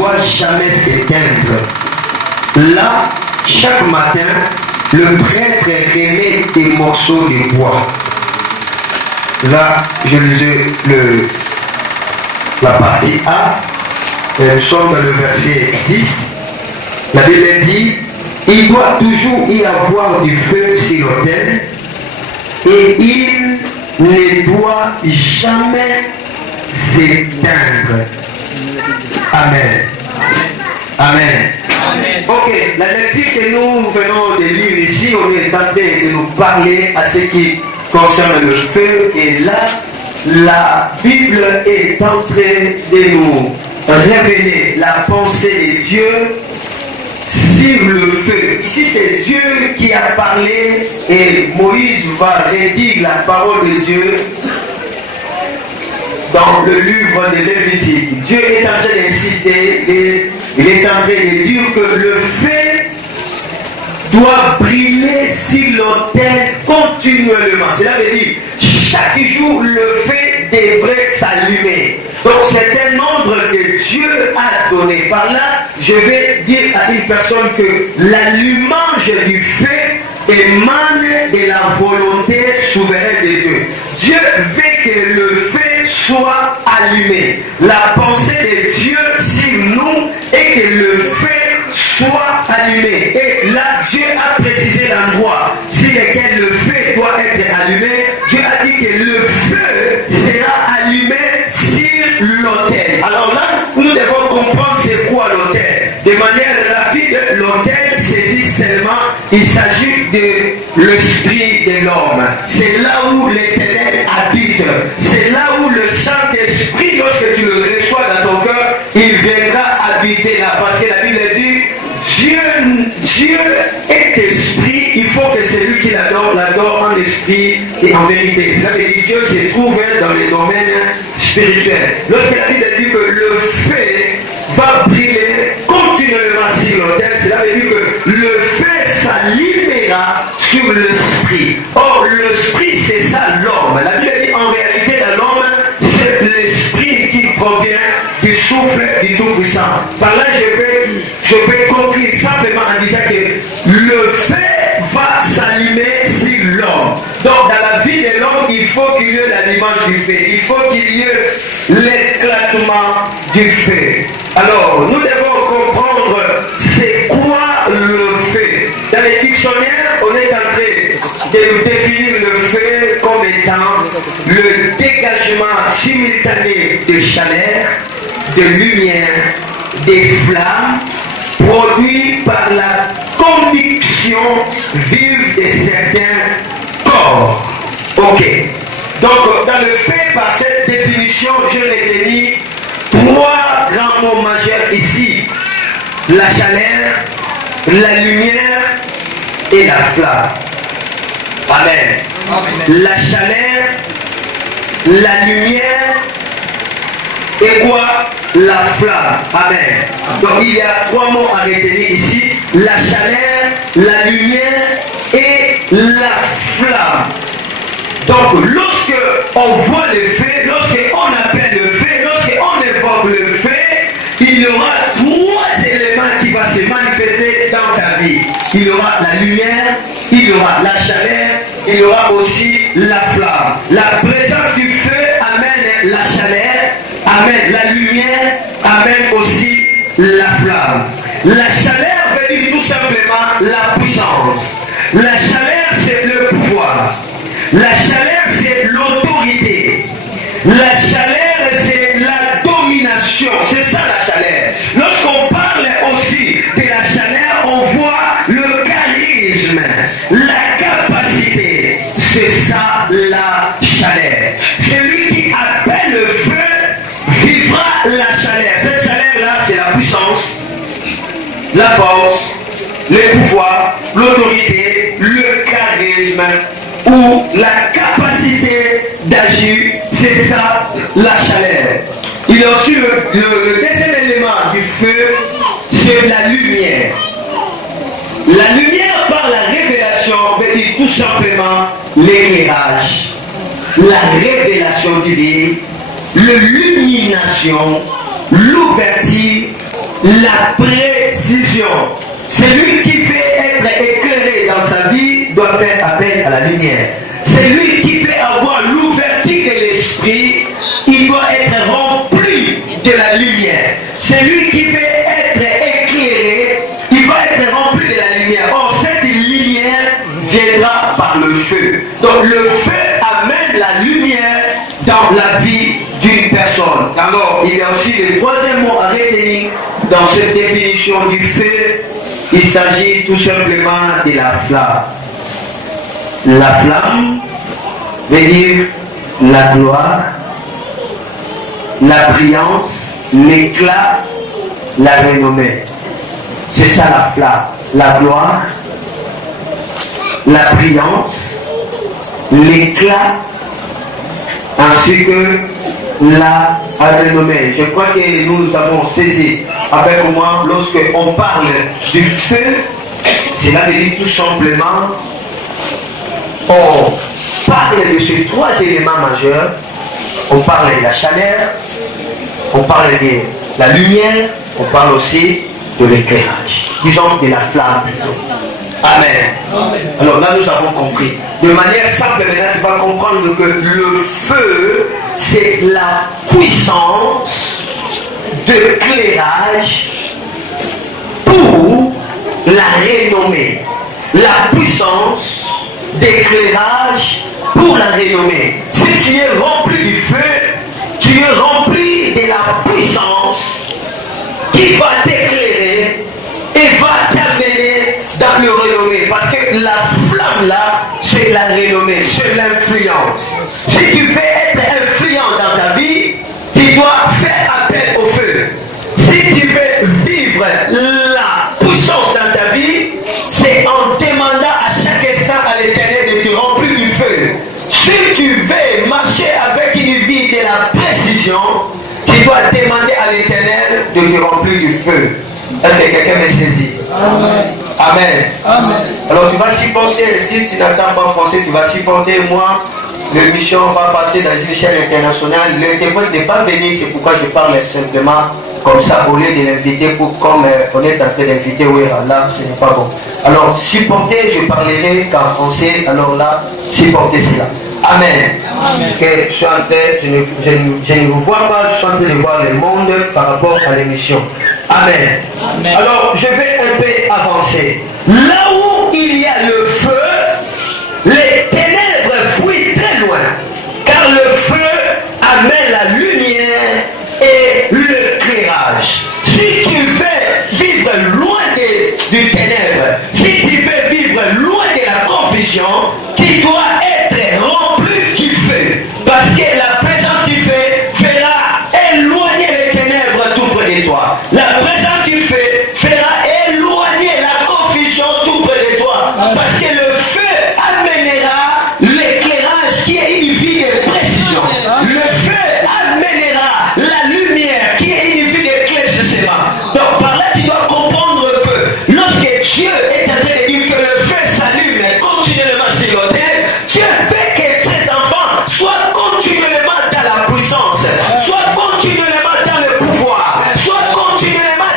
doit jamais s'éteindre. Là, chaque matin, le prêtre remet des morceaux de bois. Là, je lisais la partie A. Nous sommes dans le verset 10. La Bible dit, il doit toujours y avoir du feu sur l'autel et il ne doit jamais s'éteindre. Amen. Amen. Ok, la lecture que nous venons de lire ici, on est en train de nous parler à ce qui concerne le feu, et là, la Bible est en train de nous révéler la pensée de Dieu sur le feu. Ici, c'est Dieu qui a parlé et Moïse va redire la parole de Dieu dans le livre de Lévitique. Dieu est en train d'insister, il est en train de dire que le feu doit brûler sur l'autel continuellement. Cela veut dire chaque jour le feu devrait s'allumer. Donc c'est un ordre que Dieu a donné. Par là, je vais dire à une personne que l'allumage du feu émane de la volonté souveraine de Dieu. Dieu veut que le feu soit allumé. La pensée de Dieu sur nous est que le feu soit allumé. Et là, Dieu a précisé l'endroit sur lequel le feu doit être allumé. Dieu a dit que le feu sera allumé sur l'autel. Alors là, nous devons comprendre c'est quoi l'autel. De manière rapide, l'autel saisit seulement, il s'agit de l'esprit de l'homme. C'est là où l'Éternel habite. C'est là où le Saint-Esprit, lorsque tu le reçois dans ton cœur, il viendra habiter là. Parce que la Bible dit, Dieu est esprit, il faut que celui qui l'adore en esprit et en vérité. Cela veut dire Dieu se trouve dans les domaines spirituels. Lorsque la Bible dit que le feu va brûler continuellement sur l'autel, cela veut dire que le feu s'allumera sur l'esprit. Or, l'esprit, c'est ça l'homme. La Bible dit en réalité, l'homme, c'est l'esprit qui provient du souffle du Tout-Puissant. Par là, je peux conclure simplement en disant que le feu va s'allumer sur l'homme. Donc, dans la vie de l'homme, il faut qu'il y ait l'allumage du feu. Il faut qu'il y ait l'éclatement du feu. Alors, nous devons comprendre c'est quoi le feu. Dans les dictionnaires, on est en train de définir le feu comme étant le dégagement simultané de chaleur, de lumière, des flammes produit par la conviction vive de certains corps. Ok. Donc, dans le fait, par cette définition, je retenu trois grands mots majeurs ici. La chaleur, la lumière et la flamme. Amen. La chaleur, la lumière et quoi? La flamme. Amen. Donc il y a trois mots à retenir ici. La chaleur, la lumière et la flamme. Donc lorsque on voit le feu, lorsqu'on appelle le feu, lorsqu'on évoque le feu, il y aura trois éléments qui vont se manifester dans ta vie. Il y aura la lumière, il y aura la chaleur, il y aura aussi la flamme. La présence du feu amène la chaleur, amène la lumière, amène aussi la flamme. La chaleur veut dire tout simplement la puissance. La chaleur, c'est le pouvoir. La chaleur, c'est l'autorité. La chaleur, c'est la domination. C'est ça la chaleur. Lorsqu'on parle aussi de la chaleur, on voit le charisme, la capacité. C'est ça la chaleur. Celui qui appelle le feu vivra la chaleur. Cette chaleur-là, c'est la puissance, la force, le pouvoir, l'autorité, le charisme ou la capacité d'agir. C'est ça la chaleur. Il y a aussi le deuxième élément du feu, c'est la lumière. La lumière par la révélation veut dire tout simplement l'éclairage, la révélation divine, l'illumination, l'ouverture la précision. Celui qui veut être éclairé dans sa vie doit faire appel à la lumière. Celui qui veut avoir l'ouverture de l'esprit, il doit être rempli de la lumière. Celui qui veut être éclairé, il va être rempli de la lumière. Or, cette lumière viendra par le feu. Donc, le feu amène la lumière dans la vie d'une personne. Alors, il y a aussi le troisième mot à retenir dans cette définition du feu. Il s'agit tout simplement de la flamme. La flamme veut dire la gloire, la brillance, l'éclat, la renommée. C'est ça la flamme. La gloire, la brillance, l'éclat, ainsi que la renommée. Je crois que nous avons saisi avec moi, lorsque on parle du feu, cela veut dire tout simplement, on parle de ces trois éléments majeurs. On parle de la chaleur, on parle de la lumière, on parle aussi de l'éclairage, disons de la flamme. Amen. Amen. Alors là, nous avons compris. De manière simple, maintenant, tu vas comprendre que le feu, c'est la puissance d'éclairage pour la renommée. La puissance d'éclairage pour la renommée. Si tu es rempli du feu, tu es rempli de la puissance qui va t'éclairer et va t'amener dans le renommée. Parce que la flamme là, c'est la renommée, c'est l'influence. Si tu veux être influent dans ta vie, tu dois faire appel au feu. Si tu veux vivre la puissance dans ta vie, c'est en demandant à chaque instant à l'Éternel de te remplir du feu. Si tu veux marcher avec une vie de la précision, tu dois demander à l'Éternel de te remplir du feu. Est-ce que quelqu'un me saisit? Amen. Amen. Amen. Alors tu vas supporter, si tu n'entends pas français, tu vas supporter moi. L'émission va passer dans une chaîne internationale. Le témoin n'est pas venu, c'est pourquoi je parle simplement comme ça, au lieu de l'inviter, pour comme on est en train d'inviter, oui, là, ce n'est pas bon. Alors, supporter, je parlerai qu'en français, alors là, supporter cela. Amen. Amen. Parce que chanter, je ne vous vois pas chanter de voir le monde par rapport à l'émission. Amen. Amen. Alors, je vais un peu avancer. Là où il y a le feu, les ténèbres fuient très loin. Car le feu amène la lumière et l'éclairage. Si tu veux vivre loin du ténèbre, si tu veux vivre loin de la confusion, tu dois être rempli du feu. Parce que la présence du feu fera éloigner les ténèbres tout près de toi. La présence du feu fera éloigner la confusion tout près de toi. Parce que le feu amènera l'éclairage qui est une vie de précision. Le feu amènera la lumière qui est une vie d'éclaircissement. Donc par là tu dois comprendre que lorsque Dieu est en train de dire que le feu s'allume continuellement sur l'autel, Dieu fait que ses enfants soient continuellement dans la puissance, soient continuellement dans le pouvoir, soient continuellement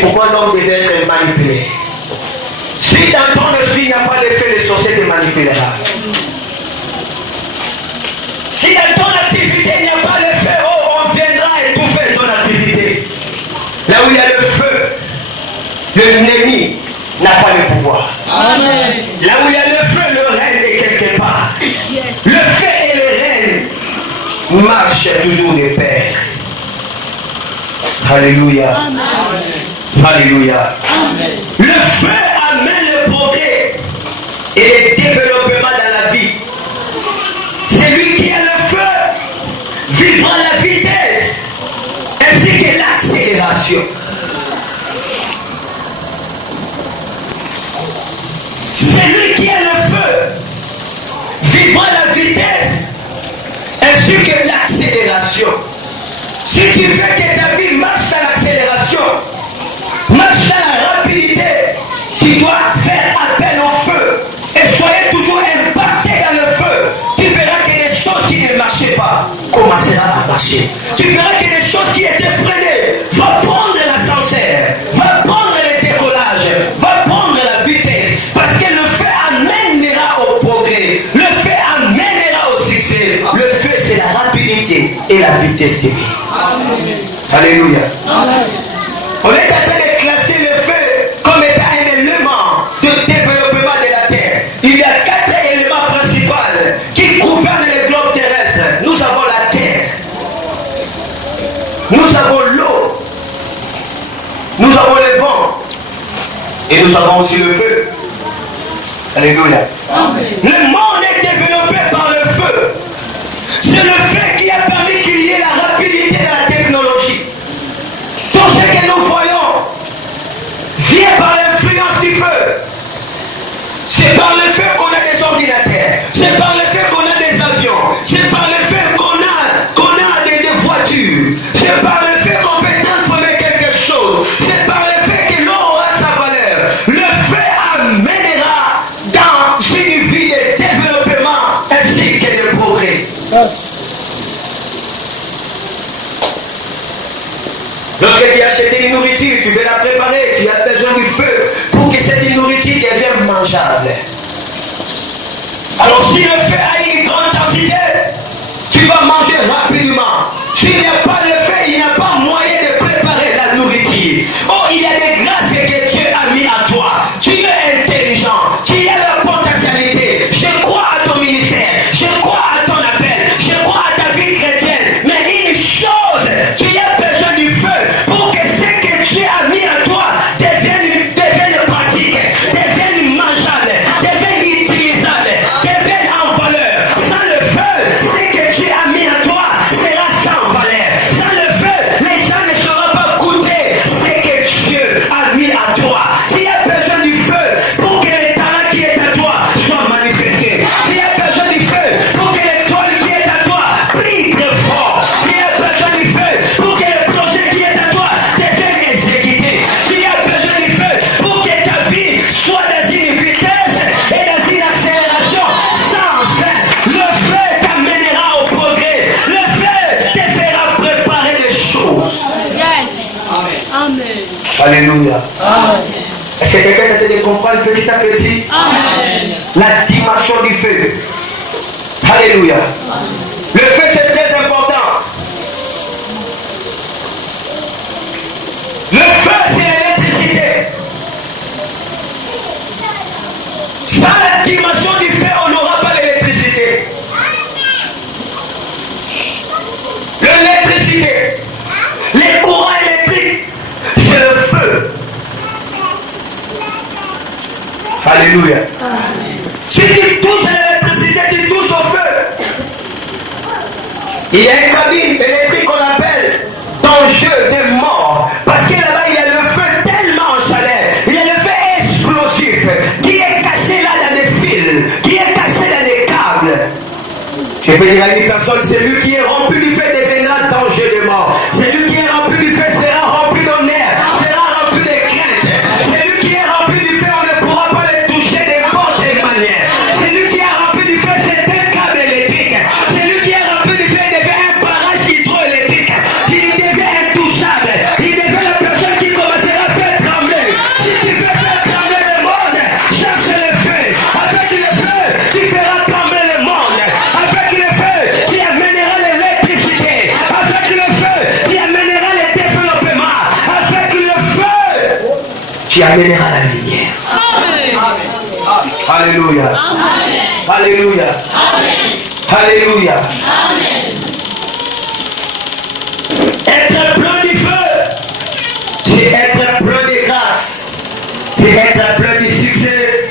pourquoi l'homme devait être manipulé. Si dans ton esprit il n'y a pas l'effet, les sorciers te manipulera. Si dans ton activité il n'y a pas l'effet, oh, on viendra étouffer ton activité. Là où il y a le feu, l'ennemi n'a pas le pouvoir. Amen. Là où il y a le feu, le règne est quelque part. Yes. Le feu et le règne marchent toujours de pair. Alléluia. Amen. Alléluia. Amen. Le feu amène le progrès et le développement dans la vie. Celui qui a le feu vivra la vitesse ainsi que l'accélération. Celui qui a le feu vivra la vitesse ainsi que l'accélération. Si tu veux que ta vie marche dans l'accélération, marche dans la rapidité, tu dois faire appel au feu et soyez toujours impacté dans le feu. Tu verras que des choses qui ne marchaient pas commenceront à marcher. Tu verras que des choses qui étaient freinées vont prendre l'ascenseur, vont prendre le décollage, vont prendre la vitesse. Parce que le feu amènera au progrès, le feu amènera au succès. Le feu, c'est la rapidité et la vitesse de vie. Alléluia. Amen. On est en train de classer le feu comme étant un élément de développement de la terre. Il y a 4 éléments principaux qui gouvernent le globe terrestre. Nous avons la terre, nous avons l'eau, nous avons le vent et nous avons aussi le feu. Alléluia. Amen. Le monde est développé par le feu. C'est le feu qui a permis qu'il y ait la rapidité de la technologie. Tout ce que nous voyons vient par l'influence du feu. C'est par le feu qu'on a des ordinateurs. C'est par le feu qu'on a des avions. C'est par le feu qu'on a des voitures. C'est par le feu qu'on peut transformer quelque chose. C'est par le feu que l'eau aura sa valeur. Le feu amènera dans une vie de développement ainsi que de progrès. Yes. Lorsque tu achètes une nourriture, tu veux la préparer, tu as besoin du feu pour que cette nourriture devienne mangeable. Alors si le feu a une grande densité, tu vas manger rapidement. S'il n'y a pas de feu, il n'y a pas moyen de préparer la nourriture. Oh, il y a des grâces que Dieu a mis à toi. Tu es intelligent, tu as la potentialité. Je crois à ton ministère, je crois à ton appel, je crois à ta vie chrétienne. Mais une chose, tu as besoin du feu pour que ce que Dieu a mis à toi devienne pratique, devienne mangeable, devienne utilisable, devienne en valeur. Sans le feu, ce que Dieu a mis à toi sera sans valeur. Sans le feu, les gens ne sauront pas goûter ce que Dieu a mis à toi. Tu as besoin du feu pour que le talent qui est à toi soit manifesté. Tu as besoin du feu pour que l'étoile qui est à toi brille très fort. Tu as besoin du feu pour que le projet qui est à toi devienne exécuté. Tu as besoin du feu pour que ta vie soit dans une vitesse et dans une accélération sans fin. Le feu t'amènera au progrès. Le feu te fera préparer des choses. Yes. Amen. Alléluia. Amen. Est-ce que quelqu'un essaie de comprendre petit à petit Amen. la dimension du feu? Alléluia. Le feu, c'est très important. Le feu, c'est l'électricité. Sans la dimension du feu, on n'aura pas l'électricité. L'électricité, les courants électriques, c'est le feu. Alléluia. Si tu touches à l'électricité, tu touches au feu. Il y a une cabine électrique qu'on appelle danger de mort. Parce que là-bas, il y a le feu tellement en chaleur. Il y a le feu explosif qui est caché là dans des fils, qui est caché dans des câbles. Je peux dire à une personne, celui qui est rempli du feu deviendra danger de mort. Celui qui est rempli du feu sera rempli d'honneur, sera rempli de crainte. Celui qui est rempli du feu, on ne pourra pas le toucher de n'importe quelle manière. Celui qui est rempli du feu, c'est un câble électrique. Celui qui est rempli du feu devient un barrage hydroélectrique. Il devient intouchable. Il devient la personne qui commencera à faire tu amèneras la lumière. Alléluia. Alléluia. Alléluia. Être plein du feu, c'est être plein de grâce, c'est être plein du succès,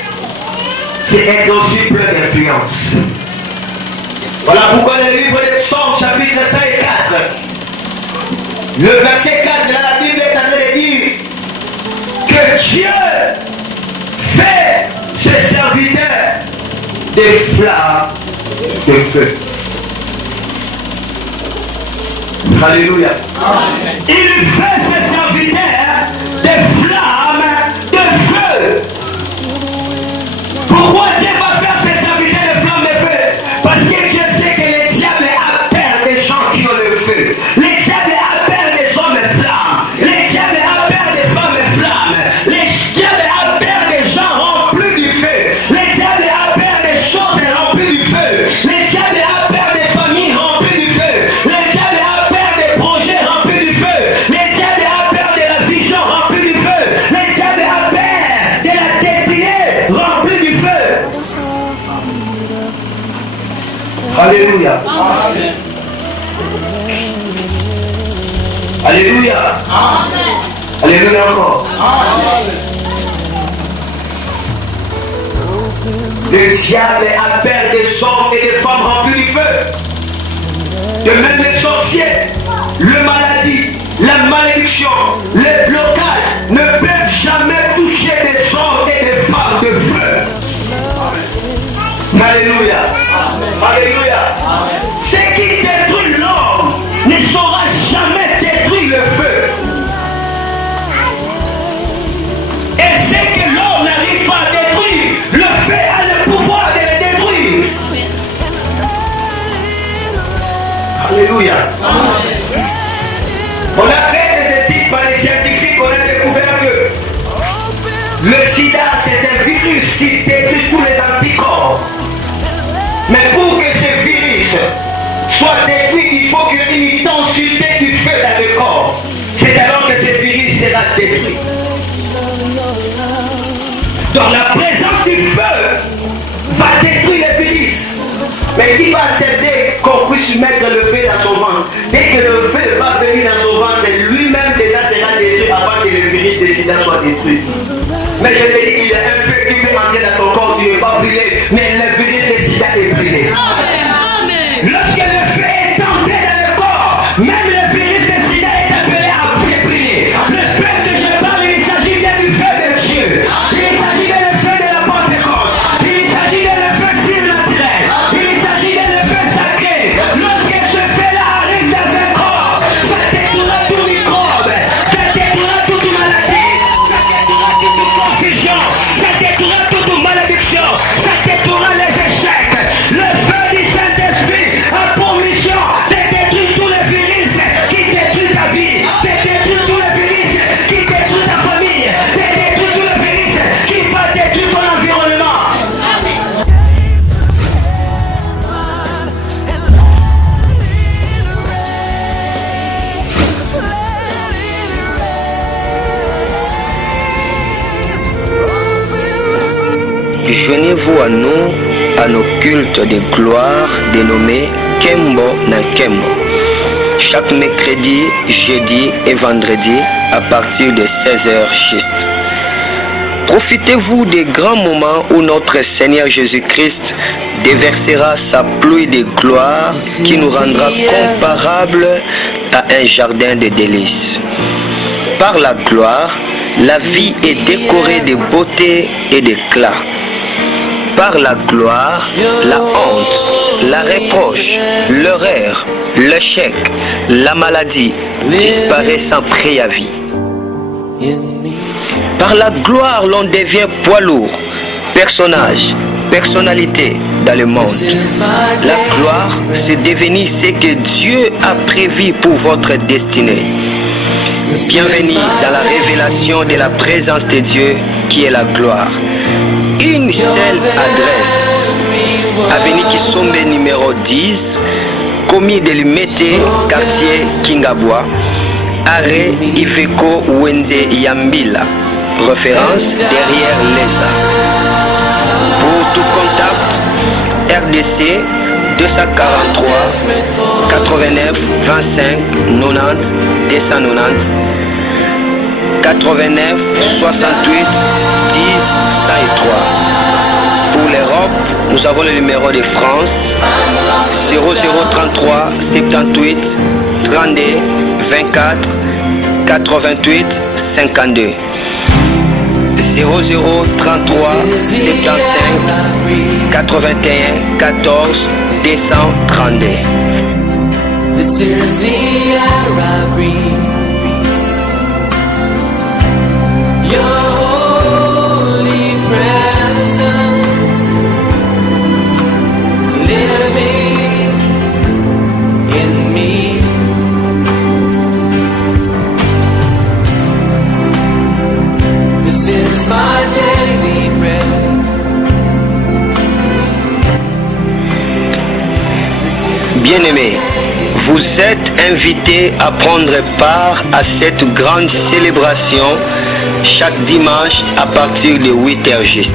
c'est être aussi plein d'influence. Voilà pourquoi dans le livre de Psaumes, chapitre 5 et 4, le verset 4 de la Bible est en train de dire que Dieu fait ses serviteurs des flammes de feu. Alléluia. Amen. Il fait ses serviteurs des flammes de feu. Pourquoi Dieu va faire ses serviteurs des flammes de feu? Parce que Dieu sait que le diable a peur des gens qui ont le feu. Le diable a peur des hommes flammes. Le diable a peur des femmes flammes. Le diable a peur des gens remplis du feu. Le diable a peur des choses remplies du feu. Le diable a peur des familles remplies du feu. Le diable a peur des projets remplis du feu. Le diable a peur de la vision remplie du feu. Le diable a peur de la destinée remplie du feu. Alléluia. Amen. Alléluia. Amen. Alléluia encore. Amen. Le diable a peur des hommes et des femmes remplis du feu. De même les sorciers, le maladie, la malédiction, les blocages ne peuvent jamais toucher des hommes et des femmes de feu. Alléluia. Alléluia. Ce qui détruit l'homme ne saura jamais détruire le feu. Et ce que l'homme n'arrive pas à détruire, le feu a le pouvoir de le détruire. Alléluia. On a fait des études par les scientifiques, on a découvert que le sida c'est un virus qui détruit tous les anticorps. Mais pour que ce virus soit détruit, il faut qu'il y ait une intensité du feu dans le corps. C'est alors que ce virus sera détruit. Donc la présence du feu va détruire le virus. Mais qui va accepter qu'on puisse mettre le feu dans son ventre? Dès que le feu va venir dans son ventre, lui-même déjà sera détruit avant que le virus de sida soit détruit. Mais je te dis qu'il y a un feu qui peut entrer dans ton corps, tu ne veux pas brûler, mais le virus de sida est brûlé. Lorsque le feu est entré dans le corps, même le virus de sida est appelé à brûler. Le feu que je parle, il s'agit bien du feu de Dieu. Il s'agit bien du feu de la Pentecôte. Il s'agit bien du feu surnaturel. Il s'agit bien du feu sacré. Lorsque ce feu-là arrive dans un corps, ça détruira tout microbe, ça détruira toute maladie, ça détruira toute confusion, ça détruira toute malédiction, ça détruira les échecs. Le feu du Saint-Esprit a pour mission de détruire tous les virus qui détruisent ta vie, de détruire tous les virus qui détruisent ta famille, de détruire tous les virus qui vont détruire ton environnement. Joignez-vous à nous à nos cultes de gloire dénommés Kembo na Kembo. Chaque mercredi, jeudi et vendredi à partir de 16h juste. Profitez-vous des grands moments où notre Seigneur Jésus-Christ déversera sa pluie de gloire qui nous rendra comparables à un jardin de délices. Par la gloire, la vie est décorée de beauté et d'éclat. Par la gloire, la honte, la reproche, l'erreur, l'échec, la maladie disparaissent sans préavis. Par la gloire, l'on devient poids lourd, personnage, personnalité dans le monde. La gloire, c'est devenir ce que Dieu a prévu pour votre destinée. Bienvenue dans la révélation de la présence de Dieu qui est la gloire. Une seule adresse. Avenue Kisombe numéro 10, commis de Limete, quartier Kingabwa, arrêt Ifeko Wende Yambila. référence derrière l'ESA. Pour tout contact, RDC 243 89 25 90 290 89 68 10 103. Pour l'Europe, nous avons le numéro de France 0033 78 32 24 88 52. 0033 75 81 14 232. This is the air I breathe. Your holy presence living in me. This is my daily bread. Bien-aimés, vous êtes invités à prendre part à cette grande célébration chaque dimanche à partir de 8h juste.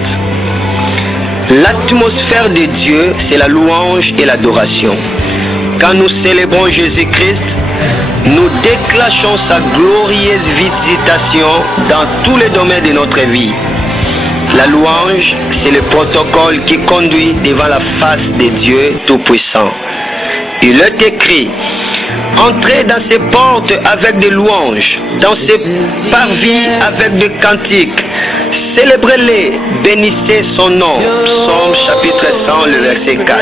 L'atmosphère de Dieu, c'est la louange et l'adoration. Quand nous célébrons Jésus-Christ, nous déclenchons sa glorieuse visitation dans tous les domaines de notre vie. La louange, c'est le protocole qui conduit devant la face de Dieu Tout-Puissant. Il est écrit: entrez dans ses portes avec des louanges, dans ses parvis avec des cantiques. Célébrez-les, bénissez son nom. Psaume chapitre 100, le verset 4.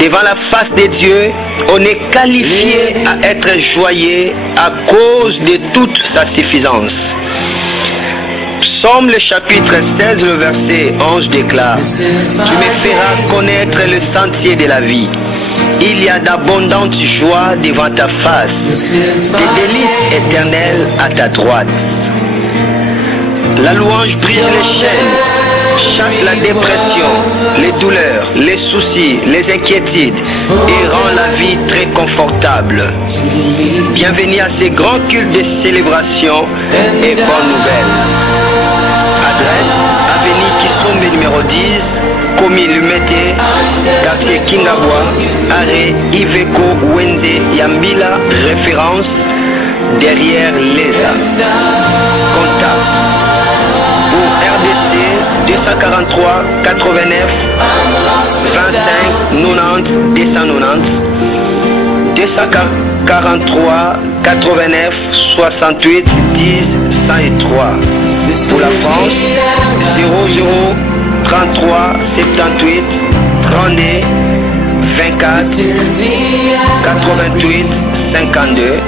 Devant la face de Dieu, on est qualifié à être joyeux à cause de toute sa suffisance. Psaume le chapitre 16, le verset 11 déclare: tu me feras connaître le sentier de la vie. Il y a d'abondantes joies devant ta face, des délices éternelles à ta droite. La louange brise les chaînes, chaque la dépression, les douleurs, les soucis, les inquiétudes et rend la vie très confortable. Bienvenue à ces grands cultes de célébration et bonne nouvelle. Adresse: avenue Kisombe numéro 10, Komi Lumete, quartier Kingabwa, arrêt Iveco Wende Yambila, référence derrière l'ESA. Contact pour RDC 243 89 25 90 290 243 89 68 10 103. Pour la France 0033 78 32 24 88 52.